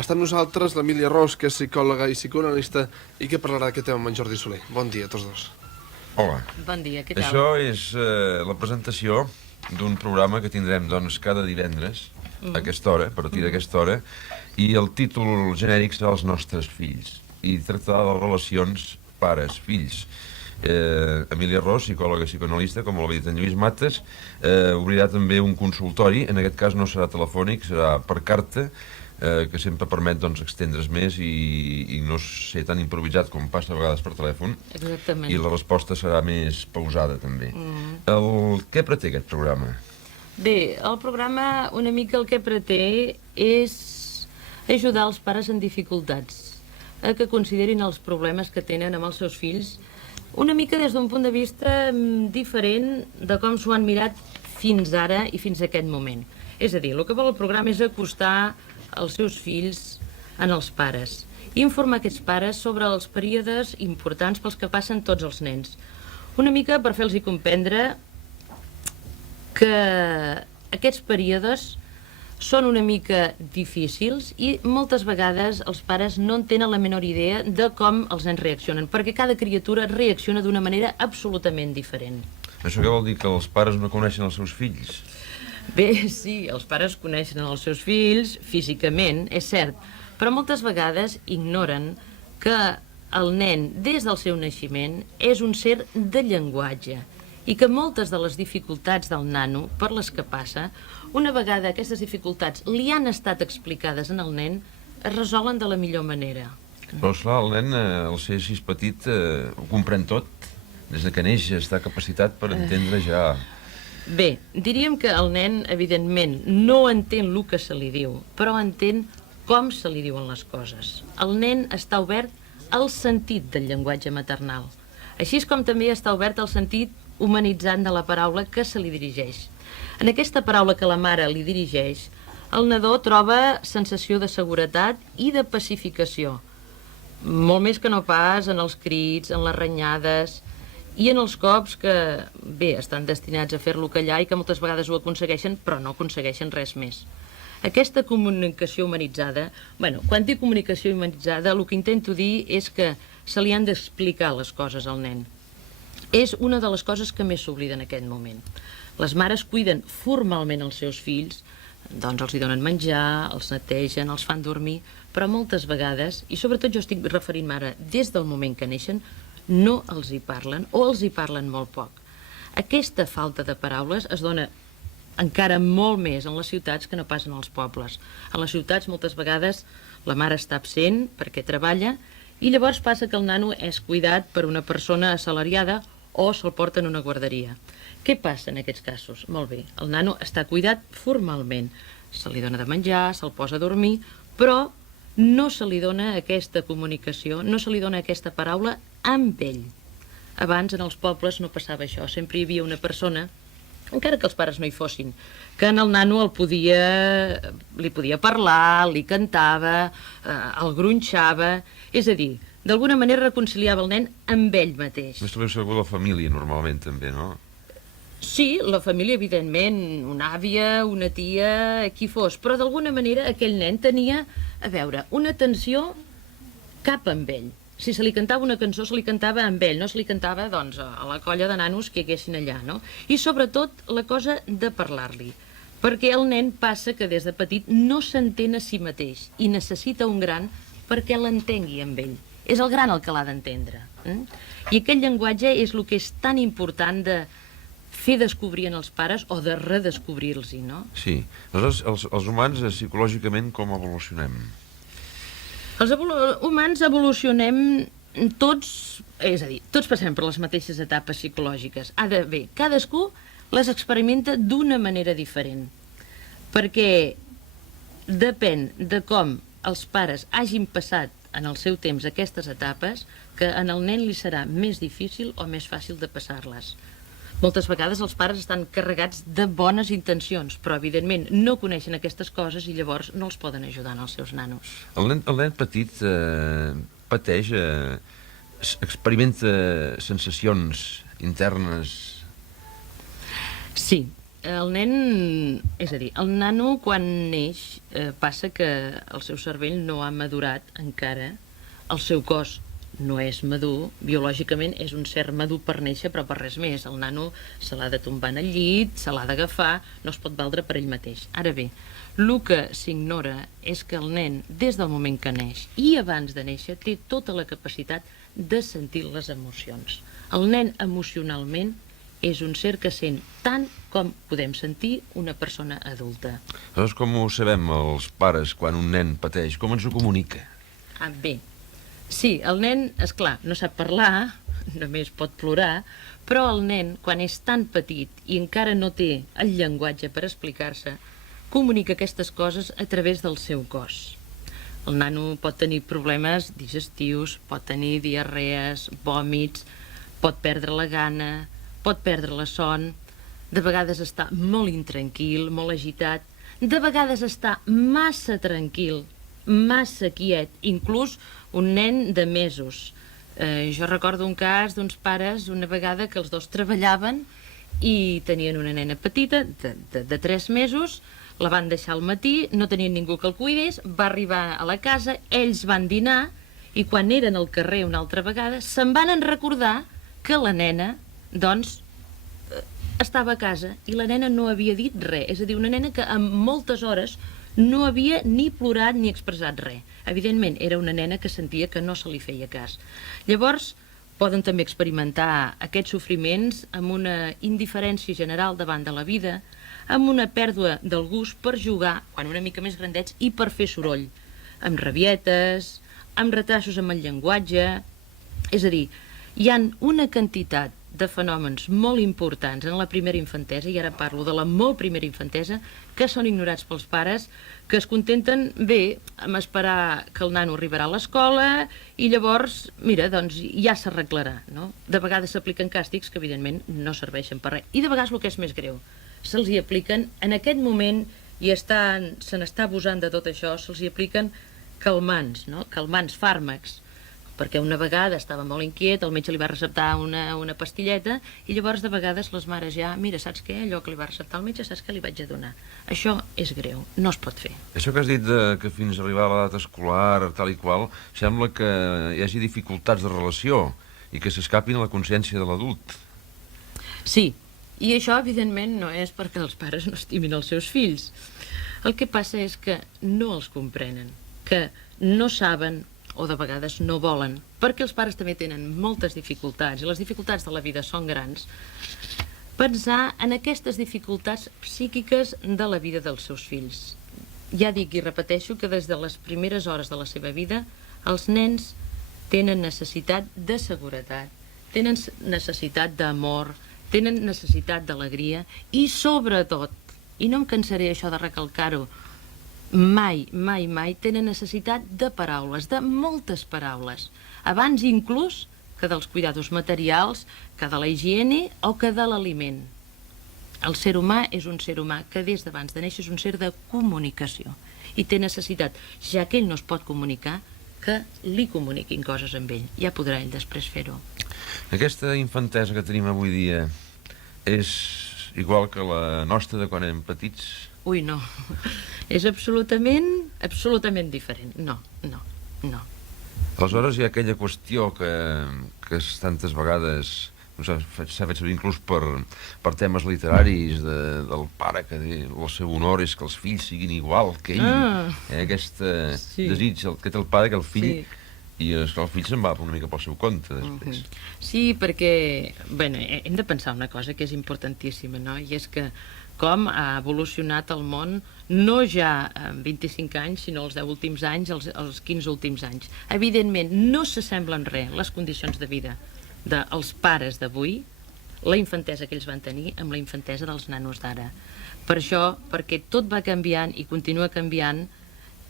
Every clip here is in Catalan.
Està amb nosaltres l'Emília Ros, que és psicòloga i psicoanalista i que parlarà d'aquest tema amb en Jordi Soler. Bon dia a tots dos. Hola. Bon dia, què tal? Això és la presentació d'un programa que tindrem doncs, cada divendres a aquesta hora, a partir d'aquesta hora, i el títol genèric serà Els nostres fills, i tractarà de les relacions pares-fills. Emília Ros, psicòloga i psicoanalista, com l'ha dit en Lluís Mates, obrirà també un consultori, en aquest cas no serà telefònic, serà per carta, que sempre permet doncs, extendre's més i no ser tan improvisat com passa a vegades per telèfon. Exactament. I la resposta serà més pausada també. Què pretén aquest programa? Bé, el programa una mica el que pretén és ajudar els pares en dificultats a que considerin els problemes que tenen amb els seus fills una mica des d'un punt de vista diferent de com s'ho han mirat fins ara i fins a aquest moment. És a dir, el que vol el programa és acostar els seus fills en els pares i informar aquests pares sobre els períodes importants pels que passen tots els nens. Una mica per fer-los comprendre que aquests períodes són una mica difícils i moltes vegades els pares no en tenen la menor idea de com els nens reaccionen, perquè cada criatura reacciona d'una manera absolutament diferent. Això què vol dir? Que els pares no coneixen els seus fills? Bé, sí, els pares coneixen els seus fills físicament, és cert, però moltes vegades ignoren que el nen, des del seu naixement, és un ser de llenguatge i que moltes de les dificultats del nano per les que passa, una vegada aquestes dificultats li han estat explicades en el nen, es resolen de la millor manera. Però, esclar, el nen, al ser així petit, ho comprèn tot. Des de que neix està capacitat per entendre ja... Bé, diríem que el nen, evidentment, no entén el que se li diu, però entén com se li diuen les coses. El nen està obert al sentit del llenguatge maternal, així com també està obert al sentit humanitzant de la paraula que se li dirigeix. En aquesta paraula que la mare li dirigeix, el nadó troba sensació de seguretat i de pacificació, molt més que no pas en els crits, en les renyades i en els cops que, bé, estan destinats a fer-lo callar i que moltes vegades ho aconsegueixen, però no aconsegueixen res més. Aquesta comunicació humanitzada, bueno, quan dic comunicació humanitzada, el que intento dir és que se li han d'explicar les coses al nen. És una de les coses que més s'oblida en aquest moment. Les mares cuiden formalment els seus fills, doncs els hi donen menjar, els netegen, els fan dormir, però moltes vegades, i sobretot jo estic referint-me ara des del moment que neixen, no els hi parlen o els hi parlen molt poc. Aquesta falta de paraules es dona encara molt més en les ciutats que no pas en els pobles. En les ciutats moltes vegades la mare està absent perquè treballa i llavors passa que el nano és cuidat per una persona assalariada o se'l porta en una guarderia. Què passa en aquests casos? Molt bé, el nano està cuidat formalment. Se li dona de menjar, se'l posa a dormir, però no se li dona aquesta comunicació, no se li dona aquesta paraula amb ell. Abans en els pobles no passava això, sempre hi havia una persona, encara que els pares no hi fossin, que en el nano li podia parlar, li cantava, el gronxava, és a dir, d'alguna manera reconciliava el nen amb ell mateix. Més també segur la família, normalment, també, no? Sí, la família, evidentment, una àvia, una tia, qui fos, però d'alguna manera aquell nen tenia, a veure, una atenció cap amb ell. Si se li cantava una cançó, se li cantava amb ell, no se li cantava, doncs, a la colla de nanos que hi haguessin allà, no? I sobretot la cosa de parlar-li, perquè el nen passa que des de petit no s'entén a si mateix i necessita un gran perquè l'entengui amb ell. És el gran el que l'ha d'entendre. I aquest llenguatge és el que és tan important de fer descobrir en els pares o de redescobrir-los-hi, no? Sí. Aleshores, els humans, psicològicament, com evolucionem? Els humans evolucionem tots, és a dir, tots passem per les mateixes etapes psicològiques. Ara bé, cadascú les experimenta d'una manera diferent, perquè depèn de com els pares hagin passat en el seu temps aquestes etapes, que en el nen li serà més difícil o més fàcil de passar-les. Moltes vegades els pares estan carregats de bones intencions, però evidentment no coneixen aquestes coses i llavors no els poden ajudar als seus nanos. El nen petit pateix, experimenta sensacions internes. Sí, el nen, és a dir, el nano quan neix passa que el seu cervell no ha madurat encara, el seu cos no és madur, biològicament és un cert madur per néixer, però per res més. El nano se l'ha de tombar en el llit, se l'ha d'agafar, no es pot valdre per ell mateix. Ara bé, el que s'ignora és que el nen, des del moment que neix i abans de néixer, té tota la capacitat de sentir les emocions. El nen emocionalment és un ser que sent tant com podem sentir una persona adulta. Aleshores, com ho sabem els pares quan un nen pateix? Com ens ho comunica? Bé, sí, el nen, és clar, no sap parlar, només pot plorar, però el nen, quan és tan petit i encara no té el llenguatge per explicar-se, comunica aquestes coses a través del seu cos. El nano pot tenir problemes digestius, pot tenir diarrees, vòmits, pot perdre la gana, pot perdre la son, de vegades està molt intranquil, molt agitat, de vegades està massa tranquil, massa quiet, inclús un nen de mesos. Jo recordo un cas d'uns pares una vegada que els dos treballaven i tenien una nena petita de 3 mesos, la van deixar al matí, no tenien ningú que el cuidés, va arribar a la casa, ells van dinar i quan eren al carrer una altra vegada se'n van recordar que la nena, doncs, estava a casa i la nena no havia dit res. És a dir, una nena que en moltes hores no havia ni plorat ni expressat res. Evidentment, era una nena que sentia que no se li feia cas. Llavors, poden també experimentar aquests sofriments amb una indiferència general davant de la vida, amb una pèrdua del gust per jugar, quan una mica més grandets, i per fer soroll, amb rabietes, amb retrasos amb el llenguatge. És a dir, hi ha una quantitat de fenòmens molt importants en la primera infantesa, i ara parlo de la molt primera infantesa, que són ignorats pels pares, que es contenten bé amb esperar que el nano arribarà a l'escola i llavors, mira, doncs ja s'arreglarà, no? De vegades s'apliquen càstigs que evidentment no serveixen per res. I de vegades el que és més greu, se'ls hi apliquen en aquest moment i se n'està abusant de tot això, se'ls hi apliquen calmants, no? Calmants, fàrmacs, perquè una vegada estava molt inquiet, el metge li va receptar una pastilleta i llavors de vegades les mares ja, mira, saps què? Allò que li va receptar el metge, saps què li vaig a donar? Això és greu, no es pot fer. Això que has dit que fins a arribar a l'edat escolar, tal i qual, sembla que hi hagi dificultats de relació i que s'escapin a la consciència de l'adult. Sí, i això evidentment no és perquè els pares no estimin els seus fills. El que passa és que no els comprenen, que no saben o de vegades no volen, perquè els pares també tenen moltes dificultats i les dificultats de la vida són grans, pensar en aquestes dificultats psíquiques de la vida dels seus fills. Ja dic i repeteixo que des de les primeres hores de la seva vida els nens tenen necessitat de seguretat, tenen necessitat d'amor, tenen necessitat d'alegria i sobretot, i no em cansaré això de recalcar-ho, mai, mai, mai tenen necessitat de paraules, de moltes paraules, abans inclús que dels cuidados materials, que de la higiene o que de l'aliment. El ser humà és un ser humà que des d'abans de néixer és un ser de comunicació i té necessitat, ja que ell no es pot comunicar, que li comuniquin coses amb ell. Ja podrà ell després fer-ho. Aquesta infantesa que tenim avui dia és igual que la nostra de quan érem petits? Ui, no. És absolutament diferent. No. Aleshores hi ha aquella qüestió que tantes vegades s'ha fet servir inclús per temes literaris del pare que el seu honor és que els fills siguin igual que ell. Aquest desig que té el pare que el fill... Sí. I el fill se'n va una mica pel seu compte després. Sí, perquè hem de pensar una cosa que és importantíssima, no? I és que com ha evolucionat el món, no ja en 25 anys, sinó els 10 últims anys, els 15 últims anys. Evidentment, no s'assemblen res les condicions de vida dels pares d'avui, la infantesa que ells van tenir, amb la infantesa dels nanos d'ara. Per això, perquè tot va canviant i continua canviant,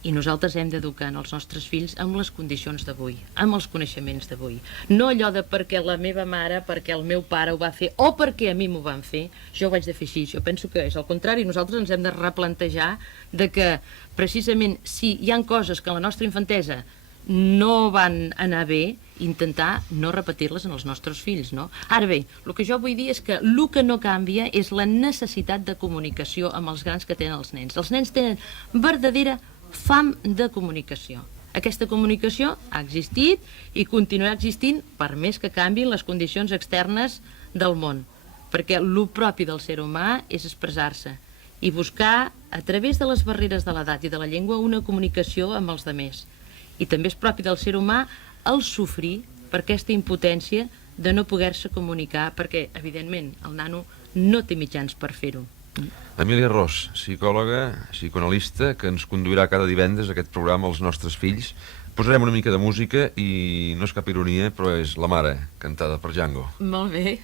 i nosaltres hem d'educar els nostres fills amb les condicions d'avui, amb els coneixements d'avui. No allò de perquè la meva mare, perquè el meu pare ho va fer, o perquè a mi m'ho van fer, jo ho vaig de fer així. Jo penso que és al contrari, nosaltres ens hem de replantejar de que, precisament, si hi ha coses que en la nostra infantesa no van anar bé intentar no repetir-les en els nostres fills, no? Ara bé, el que jo vull dir és que el que no canvia és la necessitat de comunicació amb els grans que tenen els nens. Els nens tenen verdadera fam de comunicació. Aquesta comunicació ha existit i continuarà existint per més que canvin les condicions externes del món, perquè el propi del ser humà és expressar-se i buscar, a través de les barreres de l'edat i de la llengua, una comunicació amb els altres. I també és propi del ser humà el sofrir per aquesta impotència de no poder-se comunicar, perquè, evidentment, el nano no té mitjans per fer-ho. Emília Ros, psicòloga, psicoanalista, que ens conduirà cada divendres a aquest programa als nostres fills. Posarem una mica de música i no és cap ironia, però és La mare, cantada per Django. Molt bé.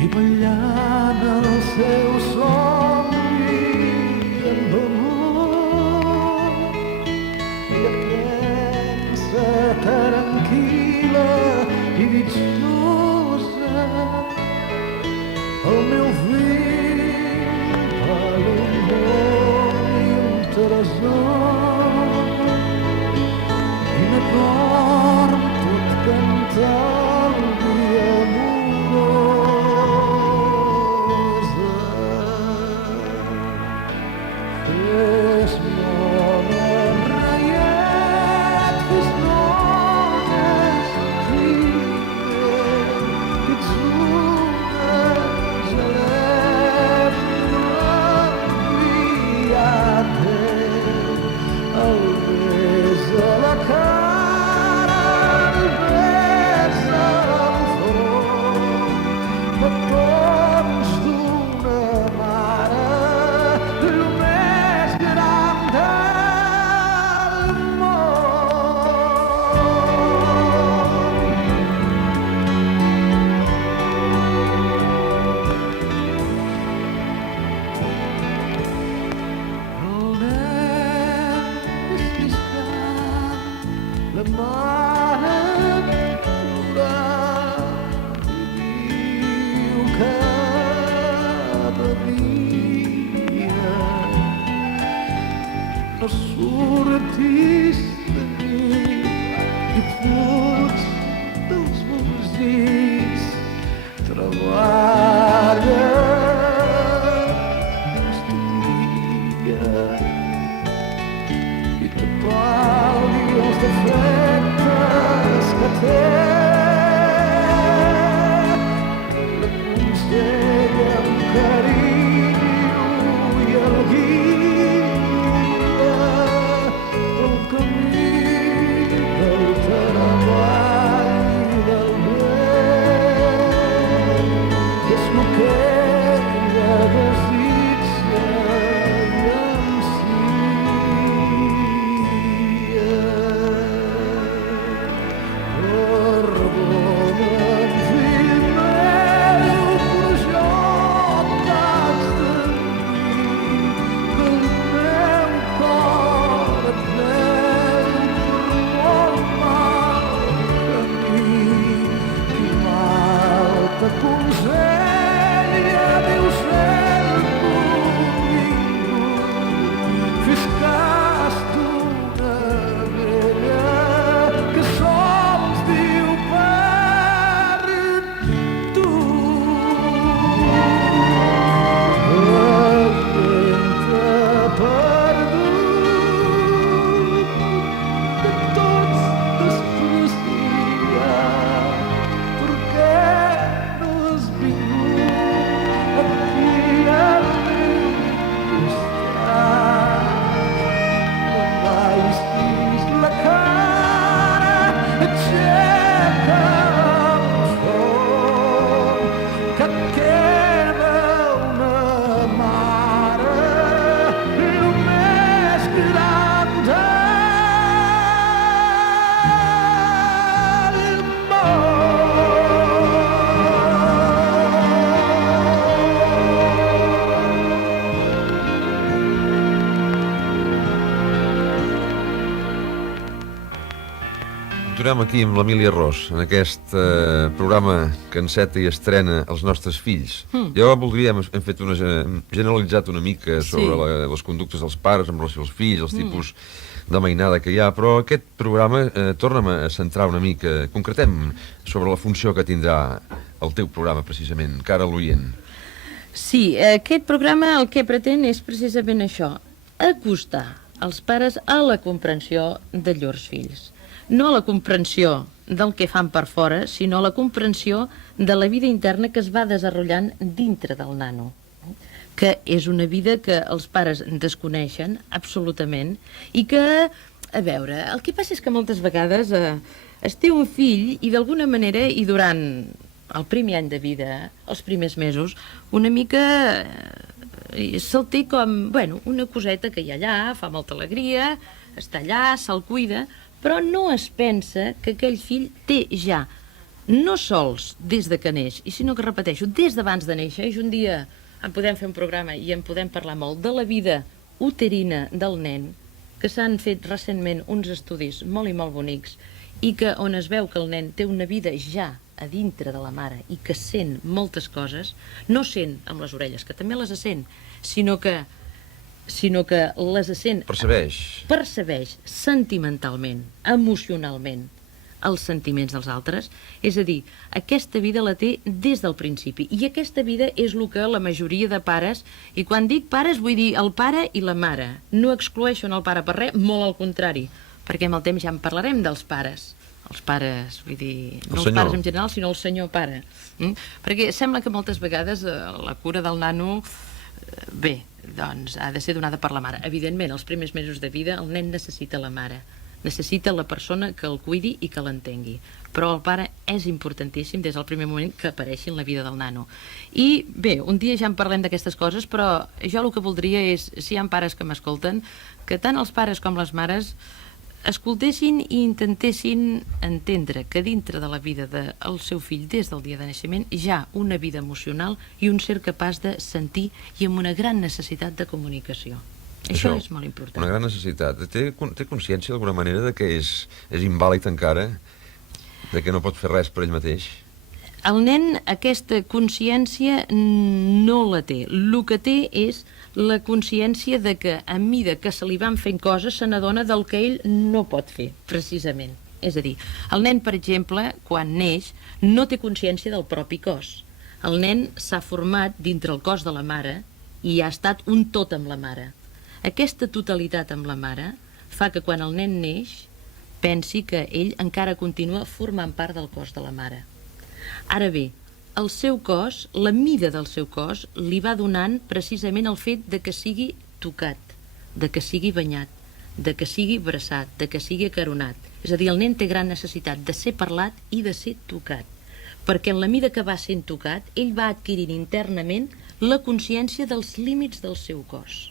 I ballant el seu somni d'amor, ella pensa tranquil·la i vigiosa, el meu fill val un món i un tresor, i m'adorm tot cantant Continuem aquí amb l'Emília Ros, en aquest programa que enceta i estrena els nostres fills. Jo voldria, hem fet generalitzat una mica sobre les conductes dels pares amb relació als fills, els tipus de mainada que hi ha, però aquest programa torna'm a centrar una mica, concretem sobre la funció que tindrà el teu programa, precisament, cara a l'oient. Sí, aquest programa el que pretén és precisament això, acostar els pares a la comprensió de llurs fills. No a la comprensió del que fan per fora, sinó a la comprensió de la vida interna que es va desenvolupant dintre del nano, que és una vida que els pares desconeixen absolutament i que, a veure, el que passa és que moltes vegades es té un fill i d'alguna manera, i durant el primer any de vida, els primers mesos, una mica se'l té com, bueno, una coseta que hi ha allà, fa molta alegria, està allà, se'l cuida, però no es pensa que aquell fill té ja, no sols des de que neix, i sinó que, repeteixo, des d'abans de néixer, i un dia en podem fer un programa i en podem parlar molt de la vida uterina del nen, que s'han fet recentment uns estudis molt i molt bonics, i que on es veu que el nen té una vida ja a dintre de la mare i que sent moltes coses, no sent amb les orelles, que també les sent, sinó que les sent... Percebeix sentimentalment, emocionalment, els sentiments dels altres. És a dir, aquesta vida la té des del principi. I aquesta vida és el que la majoria de pares, i quan dic pares vull dir el pare i la mare, no excloeixen el pare per res, molt al contrari, perquè amb el temps ja en parlarem dels pares. Els pares, vull dir, no els pares en general, sinó el senyor pare. Perquè sembla que moltes vegades la cura del nano, bé, doncs ha de ser donada per la mare. Evidentment, els primers mesos de vida el nen necessita la mare, necessita la persona que el cuidi i que l'entengui. Però el pare és importantíssim des del primer moment que apareixi en la vida del nano. I bé, un dia ja en parlem d'aquestes coses, però jo el que voldria és, si hi ha pares que m'escolten, que tant els pares com les mares escoltessin i intentessin entendre que dintre de la vida del seu fill des del dia de naixement hi ha una vida emocional i un ser capaç de sentir i amb una gran necessitat de comunicació. Això és molt important. Una gran necessitat. Té consciència d'alguna manera de que és invàlid encara? De que no pot fer res per ell mateix? El nen aquesta consciència no la té. El que té és la consciència de que a mida que se li van fent coses se n'adona del que ell no pot fer, precisament. És a dir, el nen, per exemple, quan neix, no té consciència del propi cos. El nen s'ha format dintre el cos de la mare i ha estat un tot amb la mare. Aquesta totalitat amb la mare fa que quan el nen neix pensi que ell encara continua formant part del cos de la mare. Ara bé, el seu cos, la mida del seu cos, li va donant precisament el fet de que sigui tocat, de que sigui banyat, de que sigui abraçat, de que sigui acaronat. És a dir, el nen té gran necessitat de ser parlat i de ser tocat, perquè en la mida que va sent tocat, ell va adquirint internament la consciència dels límits del seu cos.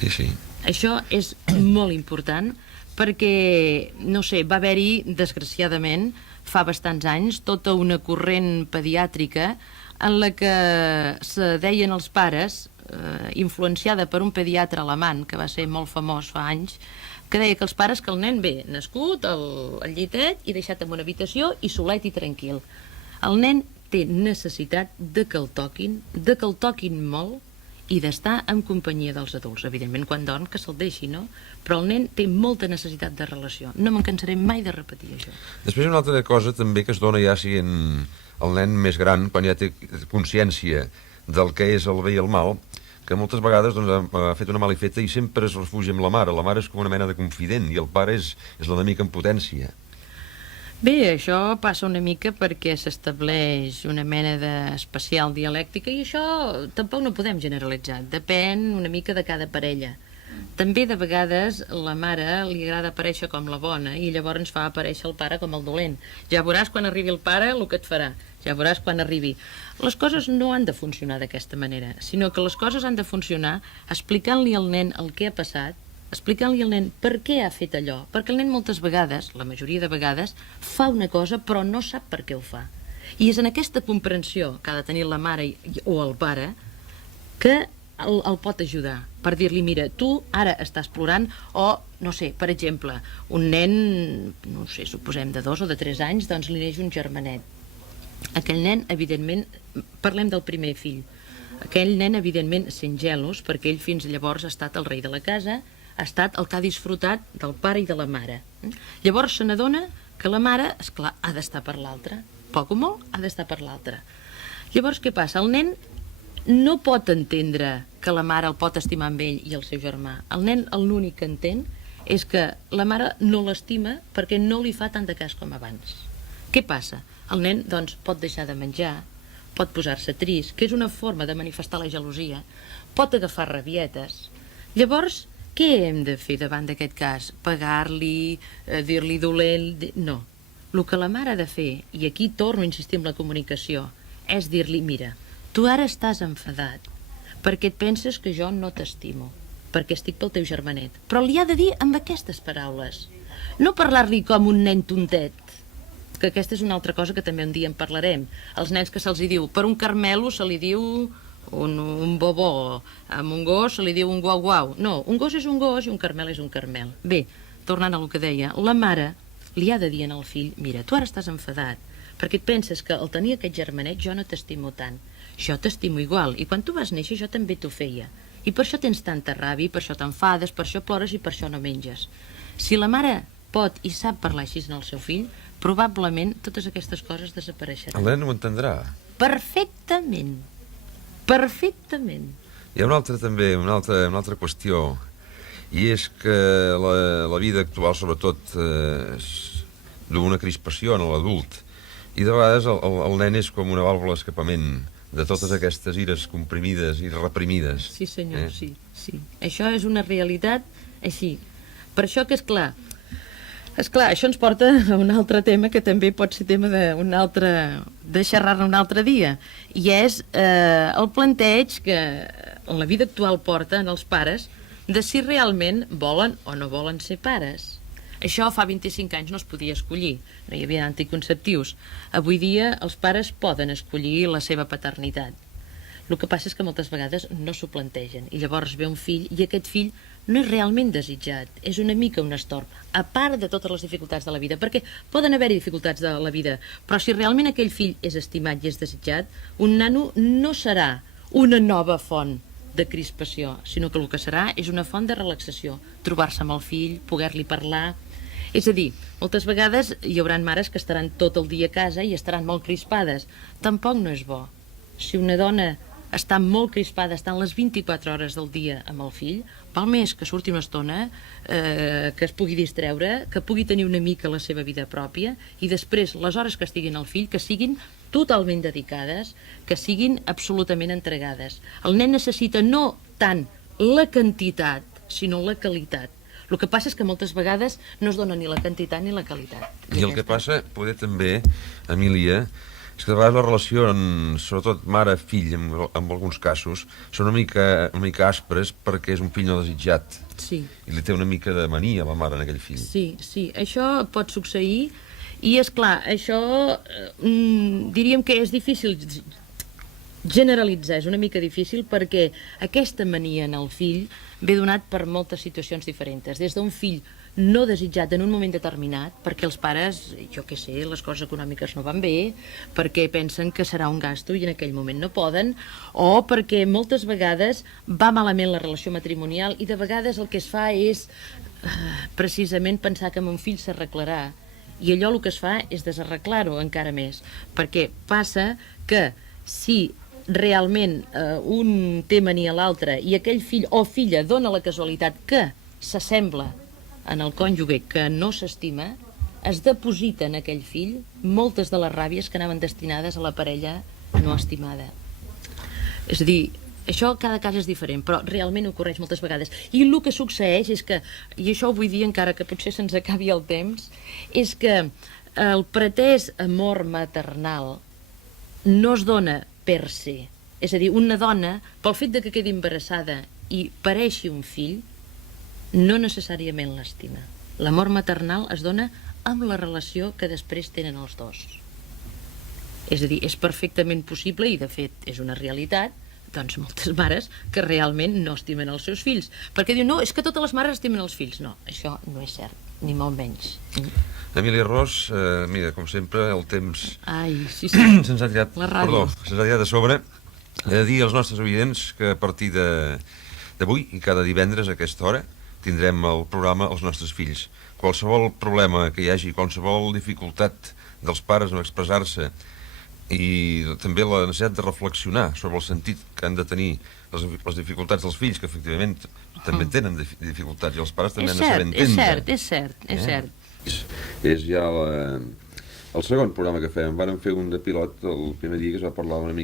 Sí. Això és molt important perquè, no sé, va haver-hi, desgraciadament, fa bastants anys, tota una corrent pediàtrica en la que se deien els pares, influenciada per un pediatre alemany que va ser molt famós fa anys, que deia que els pares que el nen ve nascut al llitet i deixat en una habitació i solet i tranquil. El nen té necessitat de que el toquin molt i d'estar en companyia dels adults. Evidentment, quan dorm, que se'l deixi, no? Però el nen té molta necessitat de relació. No me'n cansaré mai de repetir això. Després una altra cosa també que es dona ja sent el nen més gran, quan ja té consciència del que és el bé i el mal, que moltes vegades ha fet una malifeta i sempre es refugia amb la mare. La mare és com una mena de confident i el pare és l'enemic en potència. Bé, això passa una mica perquè s'estableix una mena d'especial dialèctica i això tampoc no podem generalitzar. Depèn una mica de cada parella. També de vegades la mare li agrada aparèixer com la bona i llavors ens fa aparèixer el pare com el dolent. Ja veuràs quan arribi el pare el que et farà. Ja veuràs quan arribi. Les coses no han de funcionar d'aquesta manera, sinó que les coses han de funcionar explicant-li al nen el que ha passat, explicant-li al nen per què ha fet allò, perquè el nen moltes vegades, la majoria de vegades, fa una cosa però no sap per què ho fa. I és en aquesta comprensió que ha de tenir la mare o el pare que el pot ajudar, per dir-li, mira, tu ara estàs plorant, o, no sé, per exemple, un nen, no sé, suposem de 2 o de 3 anys, doncs li neix un germanet. Aquell nen, evidentment, parlem del primer fill, aquell nen, evidentment, sent gelos, perquè ell fins llavors ha estat el rei de la casa, ha estat el que ha disfrutat del pare i de la mare. Llavors se n'adona que la mare, esclar, ha d'estar per l'altre. Poc o molt, ha d'estar per l'altre. Llavors, què passa? El nen no pot entendre que la mare el pot estimar amb ell i el seu germà. El nen l'únic que entén és que la mare no l'estima perquè no li fa tant de cas com abans. Què passa? El nen, doncs, pot deixar de menjar, pot posar-se trist, que és una forma de manifestar la gelosia, pot agafar rabietes. Llavors, què hem de fer davant d'aquest cas? Pagar-li, dir-li dolent? No. El que la mare ha de fer, i aquí torno a insistir en la comunicació, és dir-li, mira, tu ara estàs enfadat perquè et penses que jo no t'estimo, perquè estic pel teu germanet. Però li ha de dir amb aquestes paraules. No parlar-li com un nen tontet, que aquesta és una altra cosa que també un dia en parlarem. Els nens que se'ls diu, per un carmelo se li diu un bobó, amb un gos se li diu un guau-guau. No, un gos és un gos i un carmel és un carmel. Bé, tornant a lo que deia, la mare li ha de dir al fill, mira, tu ara estàs enfadat, perquè et penses que al tenir aquest germanet jo no t'estimo tant. Jo t'estimo igual, i quan tu vas néixer jo també t'ho feia. I per això tens tanta ràbia, i per això t'enfades, per això plores i per això no menges. Si la mare pot i sap parlar així al seu fill, probablement totes aquestes coses desapareixeran. El nen ho entendrà. Perfectament. Perfectament. Hi ha una altra qüestió, i és que la vida actual, sobretot, és d'una crispació en l'adult, i de vegades el nen és com una vàlvula d'escapament de totes aquestes ires comprimides i reprimides. Sí, senyor, sí. Això és una realitat així. Per això que, esclar, això ens porta a un altre tema que també pot ser tema de xerrar-ne un altre dia, i és el planteig que en la vida actual porta en els pares de si realment volen o no volen ser pares. Això fa 25 anys no es podia escollir, no hi havia anticonceptius. Avui dia els pares poden escollir la seva paternitat. El que passa és que moltes vegades no s'ho plantegen, i llavors ve un fill i aquest fill no és realment desitjat, és una mica un estorb, a part de totes les dificultats de la vida, perquè poden haver-hi dificultats de la vida, però si realment aquell fill és estimat i és desitjat, un nano no serà una nova font de crispació, sinó que el que serà és una font de relaxació, trobar-se amb el fill, poder-li parlar. És a dir, moltes vegades hi haurà mares que estaran tot el dia a casa i estaran molt crispades. Tampoc no és bo. Si una dona està molt crispada, estan les 24 hores del dia amb el fill, val més que surti una estona, que es pugui distreure, que pugui tenir una mica la seva vida pròpia, i després les hores que estiguin al fill que siguin totalment dedicades, que siguin absolutament entregades. El nen necessita no tant la quantitat, sinó la qualitat. El que passa és que moltes vegades no es dona ni la quantitat ni la qualitat. I el que passa, poder també, Emília, és que de vegades la relació, sobretot mare-fill, en alguns casos, són una mica aspres perquè és un fill no desitjat. Sí. I li té una mica de mania a la mare en aquell fill. Sí, això pot succeir, i és clar, això diríem que és difícil generalitzar, és una mica difícil perquè aquesta mania en el fill ve donat per moltes situacions diferents, des d'un fill no desitjat en un moment determinat, perquè els pares, jo què sé, les coses econòmiques no van bé, perquè pensen que serà un gasto i en aquell moment no poden, o perquè moltes vegades va malament la relació matrimonial i de vegades el que es fa és precisament pensar que amb un fill s'arreglarà, i allò el que es fa és desarreglar-ho encara més, perquè passa que si realment un té mania a l'altre i aquell fill o filla dona la casualitat que s'assembla en el cònjuge que no s'estima, es deposita en aquell fill moltes de les ràbies que anaven destinades a la parella no estimada. És a dir, això cada cas és diferent, però realment ocorreix moltes vegades. I el que succeeix és que, i això ho vull dir encara que potser se'ns acabi el temps, és que el pretès amor maternal no es dona per se. És a dir, una dona, pel fet de que quedi embarassada i pareixi un fill, no necessàriament l'estima. L'amor maternal es dona amb la relació que després tenen els dos. És a dir, és perfectament possible, i de fet és una realitat, doncs moltes mares que realment no estimen els seus fills, perquè diu, no, és que totes les mares estimen els fills. No, això no és cert, ni molt menys. Emília Ros, mira, com sempre, el temps Ai, sí, se'ns ha tirat, la ràdio. se'ns ha tirat de sobre. He de dir als nostres oients que a partir d'avui i cada divendres a aquesta hora tindrem el programa Els nostres fills. Qualsevol problema que hi hagi, qualsevol dificultat dels pares en expressar-se i també la necessitat de reflexionar sobre el sentit que han de tenir les dificultats dels fills, que efectivament també tenen dificultats, i els pares també han de saber entendre. És cert. És ja el segon programa que fem. Vàrem fer un de pilot el primer dia que es va parlar una mica